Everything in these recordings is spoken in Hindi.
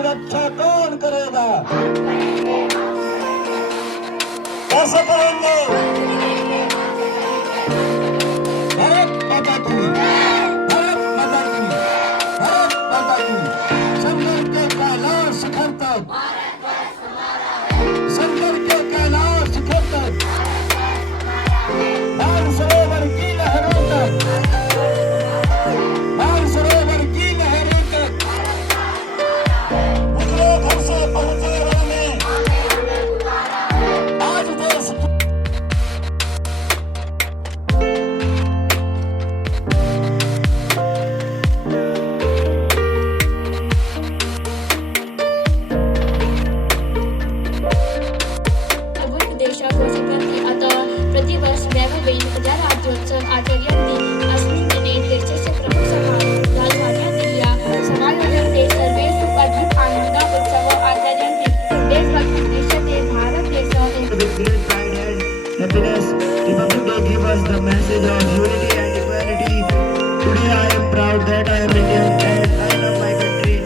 रक्षा कौन करेगा? कैसे करेंगे? भारत माता की, भारत माता की, भारत माता की। संगम के कैलाश शिखर तक, संगम के कैलाश शिखर तक, मान सरोवर की लहरों तक, मान सरोवर की लहरों तक, उतरे घर से पहुंचे रहने आज देश देशाघोषित आता प्रतिवर्ष वैभववेन प्रजाराज्योत्सव आचर्यन्ते अस्मिन् दिने देशस्य प्रमुखसभाः राजधान्यां दिल्ल्यां समायोज्यन्ते सर्वेषु आनन्दोत्सवः आचर्यन्ते देशभक्तिं दृश्यते भारतदेशः With great pride and happiness, Republic Day gives us the message of unity and equality. Today I am proud that I am Indian and I love my country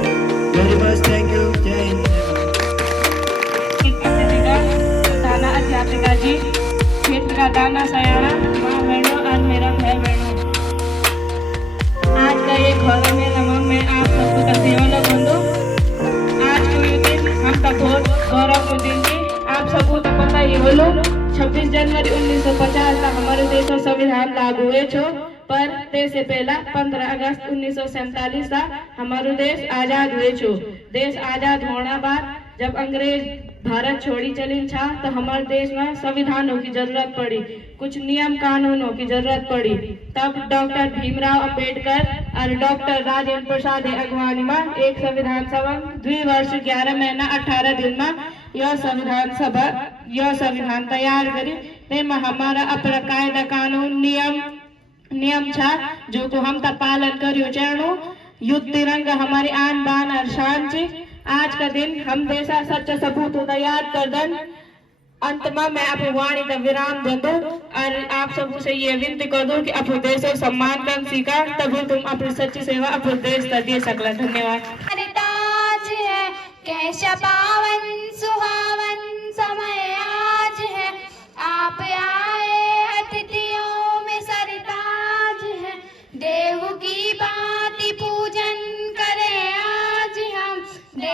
very much. Thank you. Jai Hind. दाना अध्यापिका जी, क्षेत्र का दाना सयाना, माँ बहनों और मेरा भाई बहनों, आज का ये गौरव में नमन में आप सबको तस्वीरों बंधु। आज के दिन हम तक बहुत गौरव को दिन की आप सबको तो पता ही बोलो 26 जनवरी 1950 का हमारे देश में संविधान लागू हुए छो, पर ते से पहला 15 अगस्त 1947 का हमारो देश आजाद हुए छो। देश आजाद होना बाद जब अंग्रेज भारत छोड़ी चलिन छा तो हमारे देश में संविधानों की जरूरत पड़ी, कुछ नियम कानूनों की जरूरत पड़ी। तब डॉक्टर भीमराव अंबेडकर और डॉक्टर राजेंद्र प्रसाद अगवानी में एक संविधान सभा 2 वर्ष 11 महीना 18 दिन में यह संविधान तैयार करी। तेमा हमारा अपना कायदा कानून नियम छा जो को हम तब पालन करियो चाहनो। युद्ध तिरंगा हमारी आन बान और शान छे। आज का दिन हम देशा सच्चा सबूत तैयार कर दन। अंत में मैं अपनी वाणी का विराम दे दूं और आप सबको से ये विनती कर दूं कि अपने देश को सम्मान कर सीखा, तभी तुम अपनी सच्ची सेवा अपने देश का दे सकला। धन्यवाद। ताज है कैसा पावन सुहावन समय आज है, आप आए अतिथियों में सरताज है, देव की भांति पूजन करें आज हम।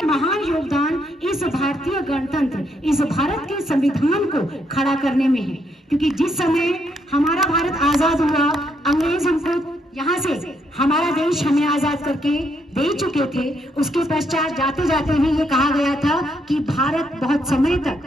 महान योगदान इस भारतीय गणतंत्र, इस भारत के संविधान को खड़ा करने में है, क्योंकि जिस समय हमारा भारत आजाद हुआ, अंग्रेज हमको यहाँ से हमारा देश हमें आजाद करके दे चुके थे। उसके पश्चात जाते जाते ही ये कहा गया था कि भारत बहुत समय तक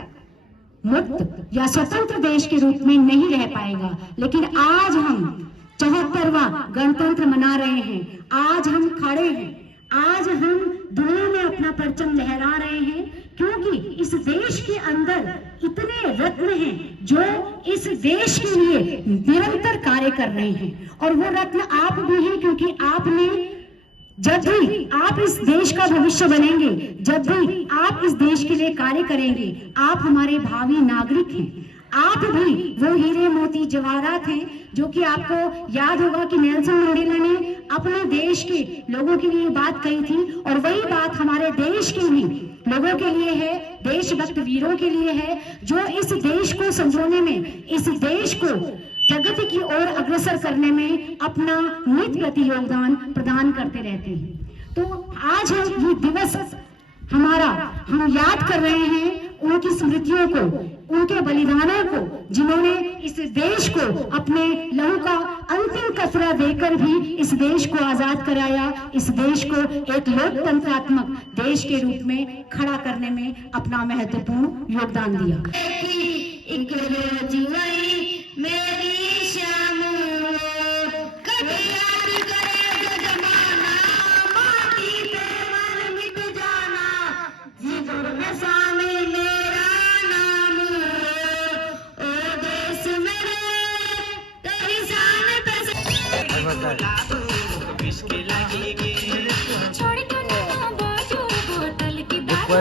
मुक्त या स्वतंत्र देश के रूप में नहीं रह पाएगा। लेकिन आज हम 74वां गणतंत्र मना रहे हैं, आज हम खड़े हैं, आज हम दुनिया में अपना परचम लहरा रहे हैं, क्योंकि इस देश के अंदर इतने रत्न हैं जो इस देश के लिए निरंतर कार्य कर रहे हैं। और वो रत्न आप भी हैं, क्योंकि आपने जब भी आप इस देश का भविष्य बनेंगे, जब भी आप इस देश के लिए कार्य करेंगे, आप हमारे भावी नागरिक हैं। आप भी वो हीरे मोती जवाहरात हैं जो कि आपको याद होगा कि नेल्सन मंडेला ने अपने देश के लोगों के लिए बात कही थी, और वही बात हमारे देश के भी लोगों के लिए है, देशभक्त वीरों के लिए है, जो इस देश को संजोने में, इस देश को प्रगति की ओर अग्रसर करने में अपना नित प्रति योगदान प्रदान करते रहते हैं। तो आज हम ये दिवस हम याद कर रहे हैं उनकी स्मृतियों को, उनके बलिदानों को, जिन्होंने इस देश को अपने लहू का अंतिम कतरा देकर भी इस देश को आजाद कराया, इस देश को एक लोकतंत्रात्मक देश के रूप में खड़ा करने में अपना महत्वपूर्ण योगदान दिया। मेरी श्याम कटियार करेगा जमाना, माटी पे मन मिट जाना, जीवन में स्वामी मेरा नाम, ओ देश मेरे तेरी शान पे छोड़ के ना बाजू बोतल की दारू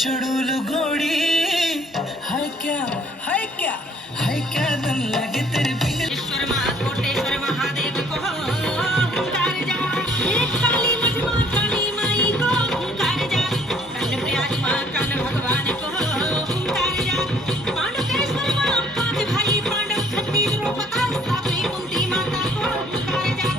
चढ़ूल घोड़ी है क्या दम लगे तेरे ईश्वर कोटेश्वर महादेव को हुंकार जा, काली मजमा काली माई को हुंकार जा, कन्न प्रयाग मां कन्न भगवान को हुंकार जा, पांडुकेश्वर मां पांच भाई पांडव छत्तीस रूप सातवीं कुंती माता को हुंकार जा।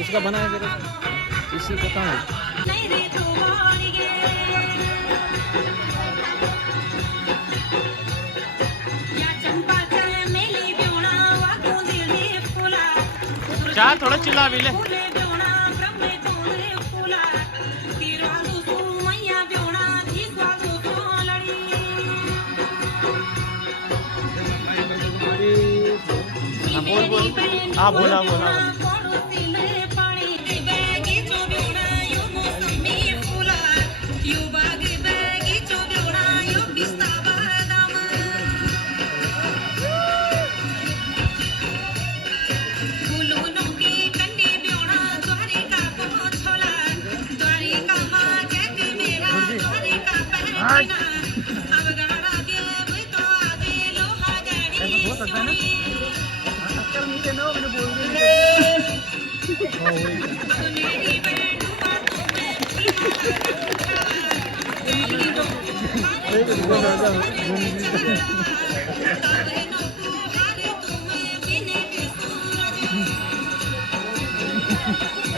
इसका बना है जरा, इसी को कहाँ है? चार थोड़ा चिल्ला भी ले। बोल बोला बोला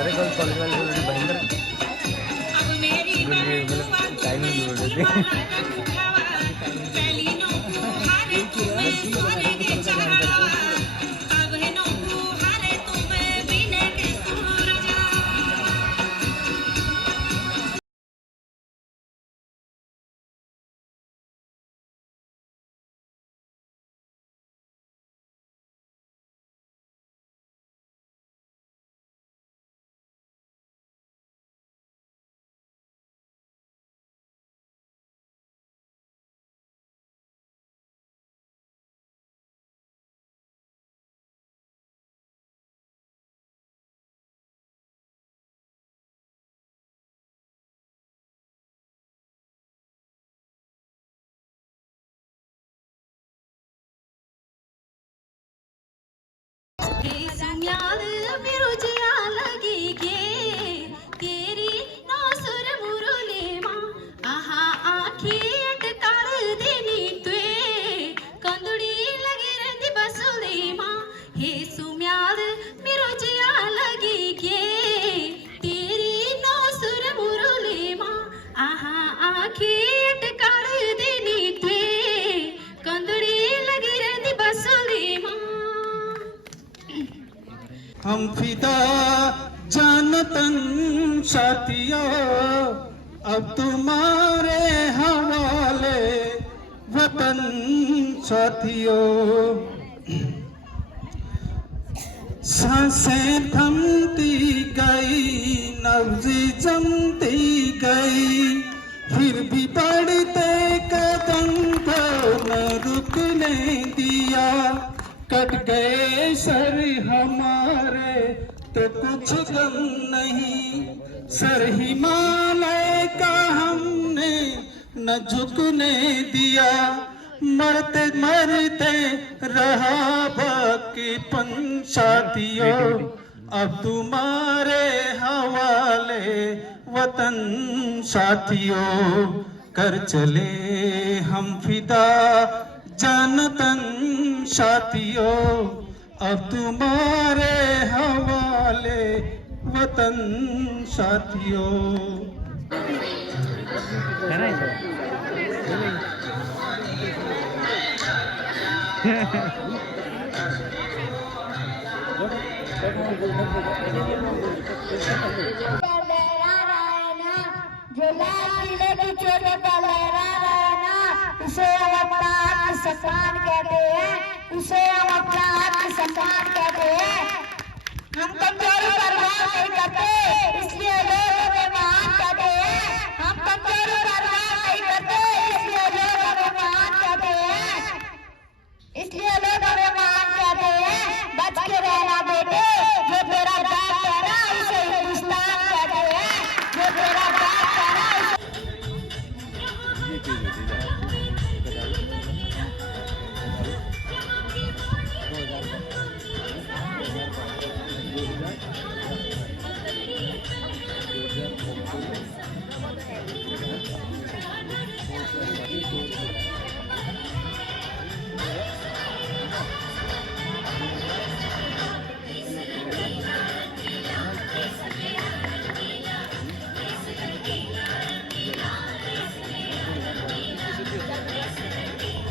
अरे कल कॉलेज वाले भयंकर टाइमिंग आखी अटकाल देनी तुए कंदुड़ी लगी रहंदी बसुली मां हे सुम्याल मेरो जिया लगी के तेरी नौ सुर मुरली मां आहा आखी अटकाल देनी तुए कंदुड़ी लगी रहंदी बसुली मां। हम फिदा जानतन साथियों अब तुम्हारे हवाले वतन साथियों। सांसें थमती गई नब्ज़ें जमती गई फिर भी बढ़ते कदम को न रुकने दिया। कट गए सर हमारे तो कुछ गम नहीं सर हिमालय का हमने न झुकने दिया। मरते मरते रहा बाकी पंचातियों अब तुम्हारे हवाले वतन साथियों। कर चले हम फिदा जानतन साथियों अब तुम्हारे हवाले वतन साथियों। जो लाल किले की चोटी पर लहरा रहा है ना उसे हम अपना आत्मसम्मान कहते हैं, उसे हम अपना आत्मसम्मान कहते हैं। हम कमजोरी पर वार नहीं करते इसलिए लोग हमें महान कहते